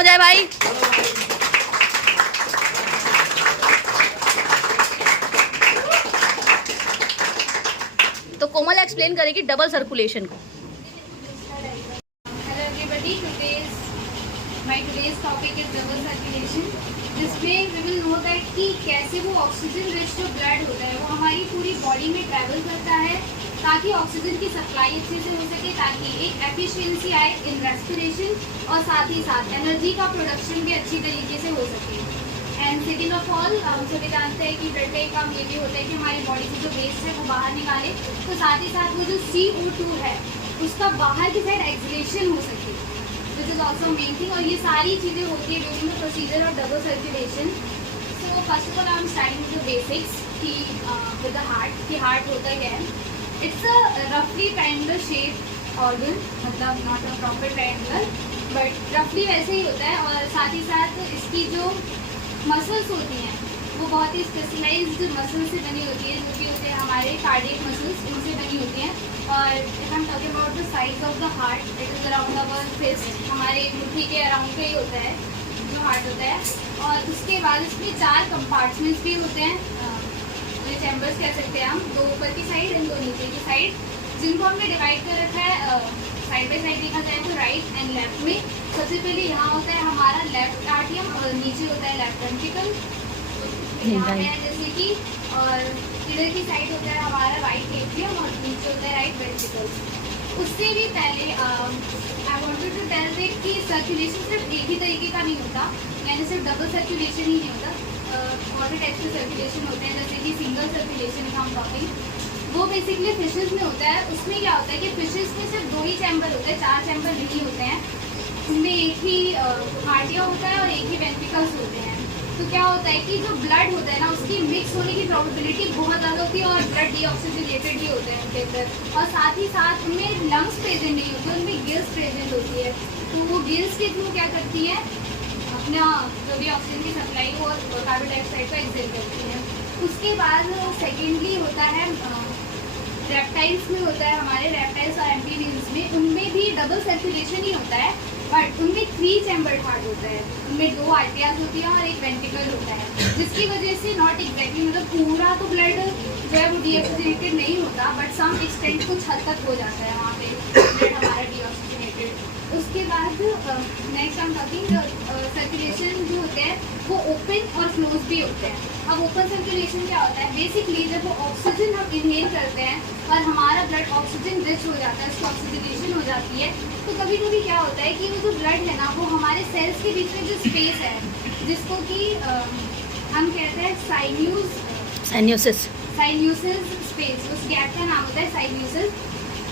हो जाए भाई। तो कोमल एक्सप्लेन करेगी डबल सर्कुलेशन को। Hello everybody, my today's topic is double circulation, जिसमें वी विल नो दैट कि कैसे वो ऑक्सीजन रिच जो ब्लड होता है वो हमारी पूरी बॉडी में ट्रैवल करता है ताकि ऑक्सीजन की सप्लाई अच्छे से हो सके, ताकि एक एफिशिएंसी आए इन रेस्पिरेशन और साथ ही साथ एनर्जी का प्रोडक्शन भी अच्छी तरीके से हो सके। एंड सेकेंड ऑफ ऑल, हम सभी जानते हैं कि ब्लड का एक काम ये भी होता है कि हमारी बॉडी से जो वेस्ट है वो बाहर निकाले, तो साथ ही साथ वो जो CO2 है उसका बाहर की साइड एक्सलेशन हो सके, which is also main thing. और ये सारी चीज़ें होती है during the procedure of double circulation. So first of all I am starting with the basics कि विद द हार्ट, कि हार्ट होता क्या है। इट्स अ रफली ट्रायंगुलर शेप ऑर्गन, मतलब not a proper triangular but रफली वैसे ही होता है। और साथ ही साथ इसकी जो मसल्स होती हैं वो बहुत ही स्पेशलाइज्ड मसल से बनी होती है, जो कि होते हैं हमारे कार्डियक मसल्स, उनसे बनी होती हैं। और if I am talking about the size of the heart, it is around our fist, हमारे मुट्ठी के अराउंड का ही होता है जो हार्ट होता है। और उसके बाद इसमें 4 कंपार्टमेंट्स भी होते हैं, चैम्बर्स कह सकते हैं हम, 2 ऊपर की साइड एंड 2 नीचे की साइड, जिनको हमने डिवाइड कर रखा है साइड बाई साइड देखा जाए तो राइट एंड लेफ्ट में। सबसे पहले यहाँ होता है हमारा लेफ्ट आर्टियम और नीचे होता है लेफ्ट वेंट्रिकल, यहाँ पे है जैसे कि, और इधर की साइड होता है हमारा राइट एट्रियम और नीचे होता है राइट वेंट्रिकल। उससे भी पहले I wanted to tell that कि सर्कुलेशन सिर्फ एक ही तरीके का नहीं होता, यानी सिर्फ डबल सर्कुलेशन ही नहीं होता, और भी टाइप्स के सर्कुलेशन होते हैं, जैसे कि सिंगल सर्कुलेशन का हम टॉपिक, वो बेसिकली फिशेस में होता है। उसमें क्या होता है कि फिशेस में सिर्फ 2 ही चैम्बर होते हैं, 4 चैम्बर नहीं होते हैं। उनमें एक ही हार्टिया होता है और एक ही वेंट्रिकल्स होते हैं। तो क्या होता है कि जो ब्लड होता है ना, उसकी मिक्स होने की प्रोबेबिलिटी बहुत ज़्यादा होती है और ब्लड डीऑक्सीजनेटेड भी होते हैं उनके अंदर। और साथ ही साथ उनमें लंग्स प्रेजेंट नहीं होते, उनमें गिल्स प्रेजेंट होती है। तो वो गिल्स के थ्रू क्या करती है, अपना जो भी ऑक्सीजन की सप्लाई को और कार्बन डाइऑक्साइड को एक्सेल करती है। उसके बाद सेकेंडली होता है रेप्टाइल्स में होता है, हमारे रेप्टाइल्स और एम्फीबियंस में, उनमें भी डबल सर्कुलेशन ही होता है, बट उनमें 3 चैम्बर्ड हार्ट होता है। उनमें 2 आर्टियाज होती हैं और एक वेंट्रिकल होता है, जिसकी वजह से नॉट एग्जैक्टली, मतलब पूरा तो ब्लड जो है वो डीऑक्सीजनेटेड नहीं होता, बट सम एक्सटेंट कुछ हद तक हो जाता है वहाँ पे ब्लड हमारा डीऑक्सीजनेटेड। उसके बाद नेक्स्ट हम टॉकिंग सर्कुलेशन जो होते हैं वो ओपन और क्लोज भी होते हैं। अब ओपन सर्कुलेशन क्या होता है, बेसिकली जब वो ऑक्सीजन हम इनहेल करते हैं और हमारा ब्लड ऑक्सीजन रिच हो जाता है, उसकी ऑक्सीजनेशन हो जाती है, तो कभी कभी क्या होता है कि वो जो ब्लड है ना, वो हमारे सेल्स के बीच में जो स्पेस है, जिसको कि हम कहते हैं साइन्यूसिस स्पेस, उस गैप का नाम होता है साइन्यूसिस।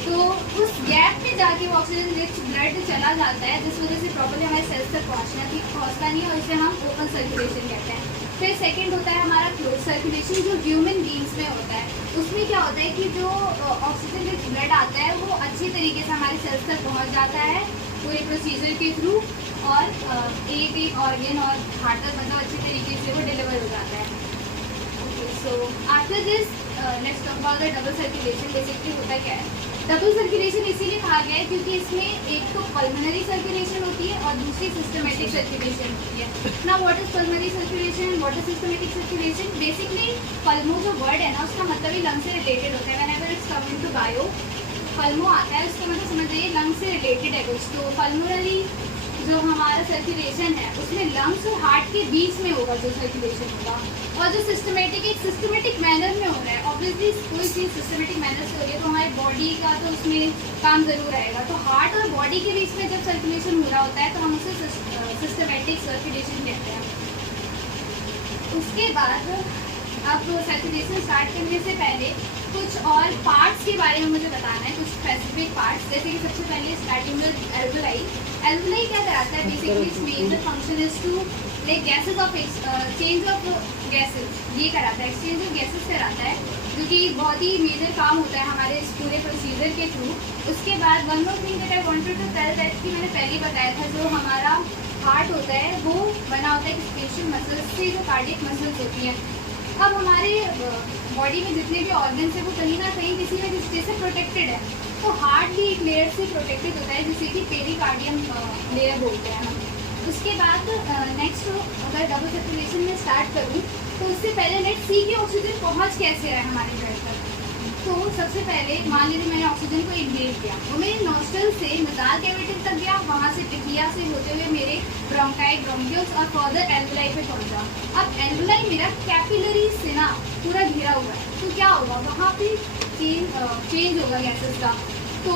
तो उस गैप में जाके वो ऑक्सीजन रिच ब्लड चला जाता है, जिस वजह से प्रॉपर्ली हमारे सेल्स तक पहुँचता नहीं है, और इसे हम ओपन सर्कुलेशन कहते हैं। फिर सेकंड होता है हमारा क्लोज सर्कुलेशन, जो ह्यूमन बींग्स में होता है। उसमें क्या होता है कि जो ऑक्सीजन रिच ब्लड आता है वो अच्छी तरीके से हमारे सेल्स तक पहुँच जाता है पूरे प्रोसीजर के थ्रू, और एक ऑर्गन और हार्ट तक मतलब अच्छी तरीके से वो डिलीवर हो जाता है। So after this let's talk about the double circulation. Basically होता क्या है, डबल सर्कुलेशन इसीलिए कहा गया है क्योंकि इसमें एक तो पल्मोनरी सर्कुलेशन होती है और दूसरी सिस्टमेटिक सर्कुलेशन होती है। ना what is pulmonary circulation, what is systematic circulation? Basically pulmo जो वर्ड है ना, उसका मतलब ही लंग से रिलेटेड होता है। Whenever it's coming to bio, pulmo आता है, उसका मतलब समझ जाइए लंग से रिलेटेड है कुछ। तो पल्मोनरी जो हमारा सर्कुलेशन है उसमें लंग्स और हार्ट के बीच में होगा जो सर्कुलेशन होगा, और जो सिस्टमेटिक एक सिस्टमेटिक मैनर में हो रहा है। ऑब्वियसली कोई चीज़ सिस्टमेटिक मैनर से हो रही है तो हमारी बॉडी का तो उसमें काम जरूर आएगा। तो हार्ट और बॉडी के बीच में जब सर्कुलेशन हो रहा होता है तो हम उसे सिस्टमेटिक सर्कुलेशन कहते हैं। उसके बाद अब सर्कुलेशन स्टार्ट करने से पहले कुछ और पार्ट्स के बारे में मुझे बताना है, कुछ स्पेसिफिक पार्ट्स, जैसे कि सबसे पहले स्टार्टिंग में एल्वुलाई। एल्वुलाई क्या कराता है, basically it's major function is to like gases of change of gases, ये कराता है, एक्सचेंज ऑफ गैसेज कराता है, जो कि बहुत ही मेजर काम होता है हमारे इस पूरे प्रोसीजर के थ्रू। उसके बाद one more thing that I wanted to tell that कि मैंने पहले बताया था, जो हमारा हार्ट होता है वो बना होता है स्पेशल मसल्स से, जो कार्डियक मसल्स होती हैं। अब हमारे बॉडी में जितने भी ऑर्गन्स है वो कहीं ना कहीं किसी न किसी से प्रोटेक्टेड है, तो हार्ट भी एक लेयर से प्रोटेक्टेड होता है, जिसे कि पेरिकार्डियम लेयर बोलते हैं हम। उसके बाद नेक्स्ट अगर डबल सर्कुलेशन में स्टार्ट करूँ तो उससे पहले लेट्स सी कि ऑक्सीजन पहुँच कैसे रहा है हमारे ब्लड तक। तो सबसे पहले मान लीजिए मैंने ऑक्सीजन को इनहेल किया, वो मेरे नॉस्ट्रल से नज़ाल कैविटी तक गया, वहाँ से ट्रिकिया से होते हुए मेरे ब्रोंकाइट, ब्रोंकियल्स और फर्दर एल्वुलाई पे पहुँचा। अब एल्वुलाई मेरा कैपिलरी से ना पूरा घिरा हुआ है, तो क्या होगा वहाँ पे चेंज होगा गैसेस का। तो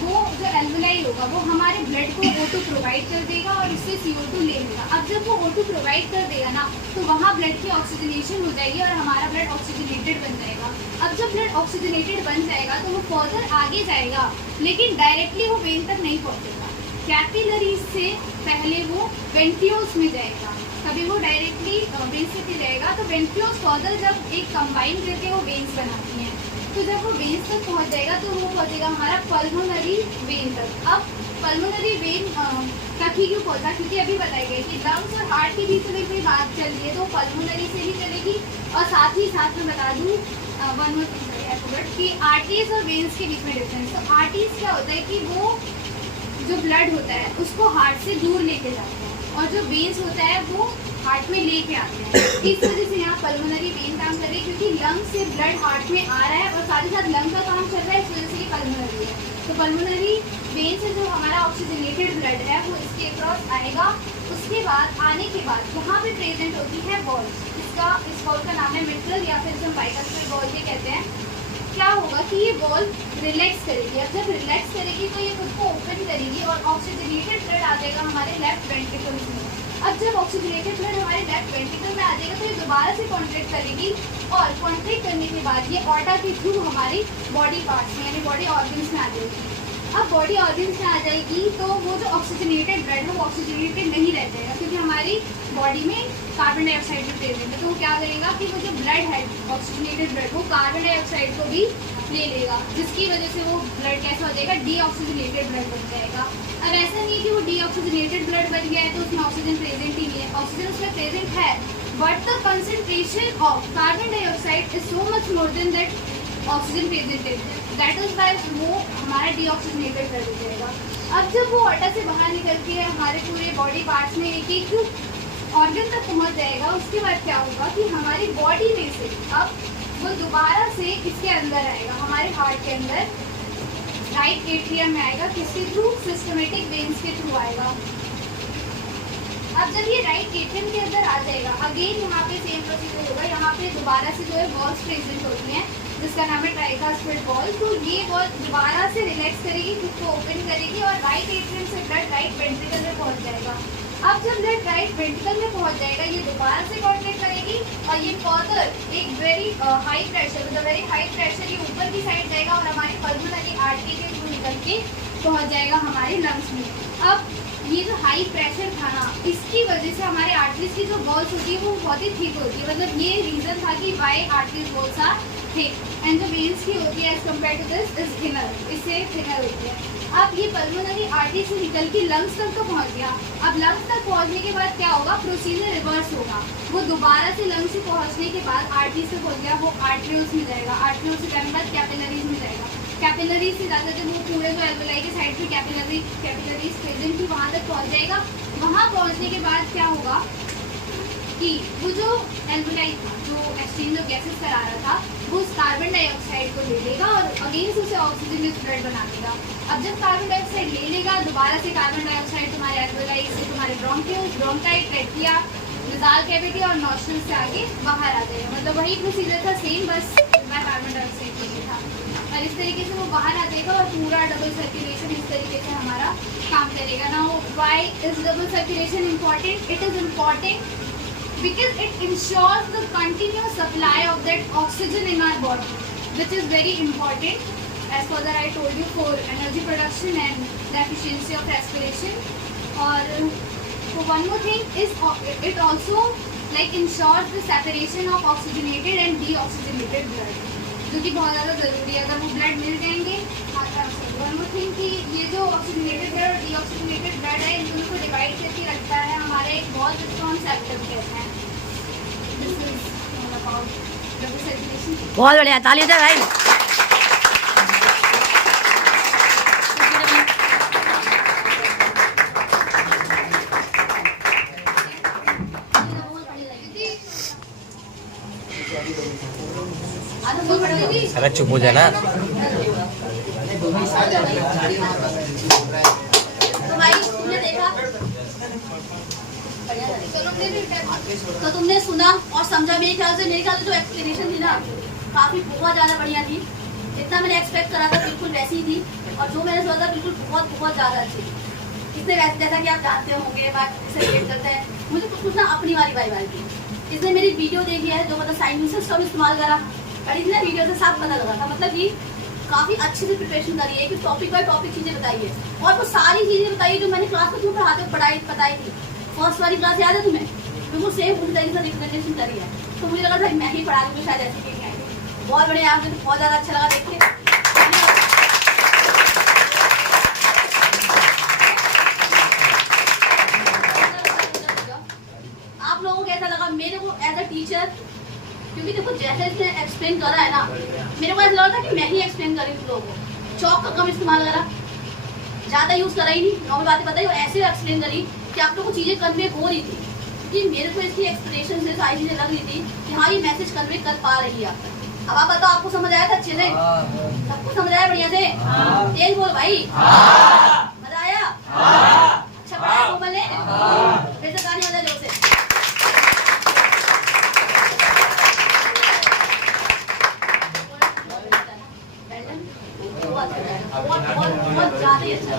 वो जो एल्वुलाई होगा वो हमारे ब्लड को O2 प्रोवाइड कर देगा और उससे CO2 ले लेगा। अब जब वो O2 प्रोवाइड कर देगा ना तो वहाँ ब्लड की ऑक्सीजनेशन हो जाएगी और हमारा ब्लड ऑक्सीजनेटेड बन जाएगा। अब जब ब्लड ऑक्सीजनेटेड बन जाएगा तो वो फर्दर आगे जाएगा, लेकिन डायरेक्टली वो वेन तक नहीं पहुँचेगा। कैपिलरीज से पहले वो वेंट्रियोल्स में जाएगा, तभी वो डायरेक्टली वेन्स तक जाएगा। तो वेंट्रियोल्स फर्दर जब एक कंबाइन करके वो वेन्स बनाती हैं, तो जब वो वेन्स तक पहुंच जाएगा तो वो पहुंचेगा हमारा पल्मोनरी वेन तक। अब पल्मोनरी वेन तक ही क्यों पहुंचा, क्योंकि अभी बताया गया कि लंग्स और हार्ट के बीच में कोई बात चल रही है तो पल्मोनरी से ही चलेगी। और साथ ही साथ मैं बता दूँ वन मोर थिंग कि आर्टरीज और वेन्स के बीच में डिफरेंस। तो आर्टरीज क्या होता है कि वो जो ब्लड होता है उसको हार्ट से दूर लेके जाते हैं, और जो वेन्स होता है वो हार्ट में लेके आते हैं। इस वजह से यहाँ पल्मोनरी वेन काम कर रही है, क्योंकि लंग से ब्लड हार्ट में आ रहा है और साथ ही साथ लंग का काम चल रहा है, इस वजह से ये पल्मोनरी है। तो पल्मोनरी वेन से जो हमारा ऑक्सीजनेटेड ब्लड है वो इसके क्रॉस आएगा। उसके बाद आने के बाद यहाँ पे प्रेजेंट होती है बॉल। इस बॉल का नाम है मिट्रल या फिर हम बाइकस्फीयर बॉल भी कहते हैं। क्या होगा कि ये बॉल रिलैक्स करेगी। अब जब रिलैक्स करेगी तो ये खुद को ओपन करेगी और ऑक्सीजनेटेड ब्लड आ जाएगा हमारे लेफ्ट वेंट्रिकल में। अब जब ऑक्सीजनेटेड ब्लड हमारे लेफ्ट वेंट्रिकल में आ जाएगा तो ये दोबारा से कॉन्ट्रैक्ट करेगी, और कॉन्ट्रैक्ट करने के बाद ये ऑर्टा के थ्रू हमारी बॉडी पार्ट्स में यानी बॉडी ऑर्गन्स में आ जाएगी। अब बॉडी ऑर्गन्स में आ जाएगी तो वो जो ऑक्सीजनेटेड ब्लड है वो ऑक्सीजनेटेड नहीं रह जाएगा, क्योंकि हमारी बॉडी में कार्बन डाइऑक्साइड भी प्रेजेंट है। तो वो क्या करेगा कि वो जो ब्लड है ऑक्सीजनेटेड ब्लड वो कार्बन डाइऑक्साइड को भी ले लेगा, जिसकी वजह से वो ब्लड कैसा हो जाएगा, डीऑक्सीजनेटेड ब्लड बन जाएगा। अब ऐसा नहीं है कि वो डीऑक्सीजनेटेड ब्लड बन गया है तो उसमें ऑक्सीजन प्रेजेंट ही नहीं है, ऑक्सीजन उसमें प्रेजेंट है, but the concentration of carbon dioxide is so much more than that oxygen present, that is why वो हमारा डीऑक्सीजनेटेड ब्लड हो जाएगा। अब जब वो ऑर्टा से बाहर निकल के हमारे पूरे बॉडी पार्ट्स में एक एक ऑर्गन तक पहुंच जाएगा, उसके बाद क्या होगा कि हमारी बॉडी में से अब वो दोबारा से इसके अंदर आएगा, हमारे हार्ट के अंदर राइट एट्रियम में आएगा। किसके थ्रू, सिस्टमेटिक वेन्स के थ्रू आएगा। अब जब ये राइट एट्रियम के अंदर आ जाएगा, अगेन यहाँ पे सेम प्रोसीजर होगा। यहाँ पे दोबारा से जो है वॉल्स प्रेजेंट होती हैं जिसका नाम है ट्राइकास्पिड वॉल। तो ये वॉल दोबारा से रिलैक्स करेगी, खुद को ओपन करेगी और राइट एट्रियम से ब्लड राइट वेंट्रिकल में पहुँच जाएगा। अब जब ब्लड राइट वेंट्रिकल में पहुंच जाएगा ये दोबारा से कॉन्ट्रैक्ट करेगी और ये फर्दर एक वेरी हाई प्रेशर, मतलब वेरी हाई प्रेशर ये ऊपर की साइड जाएगा और हमारे पल्मोनरी आर्टरी के थ्रू निकल के पहुंच जाएगा हमारे लंग्स में। अब ये जो हाई प्रेशर था ना, इसकी वजह से हमारे आर्टरीज की जो वॉल्स होती है वो बहुत ही थिक होती है। मतलब ये रीजन था कि why arteries walls are thick and जो वेन्स की होती है as compare to this is thinner, इससे थिनर होती है। अब ये पल्मोनरी आर्टरी से निकल के लंग्स तक तो पहुंच गया। अब लंग्स तक पहुंचने के बाद क्या होगा, प्रोसीजर रिवर्स होगा। वो दोबारा से लंग्स से पहुंचने के बाद आर्टरी से पहुंच गया, वो आर्टरियोल्स में जाएगा, आर्टरियोल्स से जाने के बाद कैपिलरीज में जाएगा, कैपिलरीज से जाते थे वो पूरे जो एल्वुलाई के साइड पे कैपिलरीज प्रेजेंट थी वहाँ तक पहुँच जाएगा। वहाँ पहुँचने के बाद क्या होगा कि वो जो एल्वुलाई था जो एक्सचेंज ऑफ गैसेस करा रहा था वो उस कार्बन डाइऑक्साइड को ले लेगा और अगेन उसे ऑक्सीजन में स्प्रेड बना देगा। अब जब कार्बन डाइऑक्साइड ले लेगा दोबारा से कार्बन डाइऑक्साइड तुम्हारे एल्वुलाई से तुम्हारे ब्रोंकियल्स, ब्रोंकाइट, ट्रैकिया, नज़ाल कैविटी और नॉस्ट्रल से आगे बाहर आ जाएगा। मतलब वही प्रोसीजर था सेम, बस कार्बन डाइऑक्साइड के लिए था। और इस तरीके से वो बाहर आ जाएगा और पूरा डबल सर्कुलेशन इस तरीके से हमारा काम करेगा। Now why is double circulation important? It is important because it ensures the continuous supply of that oxygen in our body, which is very important as further I told you for energy production and the efficiency of respiration. Or one more thing is it also like ensures the separation of oxygenated and deoxygenated blood, जो कि बहुत ज़्यादा ज़रूरी है। अगर वो blood मिल जाएंगे one more thing कि ये जो ऑक्सीजनेटेड ब्लड और डीऑक्सीजनेटेड ब्लड है इन दोनों को डिवाइड करके रखता है हमारे एक बहुत स्ट्रॉन्ग सेप्टम कहते हैं। This is about double circulation. बहुत बढ़िया, ताली हो जाए भाई। आता बोल पड़ेगा भी। अरे चुप हो जाना। तो भाई तुमने देखा, तो तुमने सुना और समझा। मेरे ख्याल से जो एक्सप्लेनेशन थी ना, काफी बहुत ज्यादा बढ़िया थी। जितना मैंने एक्सपेक्ट करा था बिल्कुल वैसी ही थी, और जो मैंने सोचा था बिल्कुल बहुत ज्यादा अच्छी थी। इसने वैसे, जैसा कि आप जानते होंगे, बात इसे रिलेट करते हैं, मुझे कुछ ना अपनी वाली वाई थी। इसने मेरी वीडियो देखी है, जो मतलब साइंस सिस्टम इस्तेमाल करा करी थी ना वीडियो से, साफ पता लगा था। मतलब कि काफी अच्छे से प्रिपरेशन करी है, कि टॉपिक बाय टॉपिक चीजें बताई है, और वो सारी चीजें बताई जो मैंने क्लास में तुम्हें बताई थी। फर्स्ट वाली क्लास याद है तुम्हें? बिल्कुल सेम उसी तरीके से रिप्रेजेंटेशन करी है। तो मुझे लगा था मैं ही पढ़ा दूंगी शायद, ऐसी कहीं आएगी। बहुत बढ़िया, मुझे बहुत ज्यादा अच्छा लगा देख के। आप लोगों को कैसा लगा? मेरे को एज अ टीचर, क्योंकि देखो जैसे इसने एक्सप्लेन करा है ना, मेरे को ऐसा लगा था कि मैं ही एक्सप्लेन करी तुम लोगों को। चौक का कम इस्तेमाल करा, ज्यादा यूज करा ही नहीं, नॉर्मल बातें बताई और ऐसे एक्सप्लेन करी कि आप लोगों को चीजें कन्वे हो रही थी। क्योंकि मेरे को इसकी एक्सप्लेनेशन से सारी चीजें लग रही थी कि हाँ ये मैसेज कन्वे कर पा रही है। अब आप बताओ, आपको समझ आया था अच्छे से? सबको समझ आया बढ़िया से? तेज बोल भाई। मजा आया? अच्छा पढ़ाया कोमल ने? फिर से गाने वाला जोर से। बहुत ज्यादा ही अच्छा।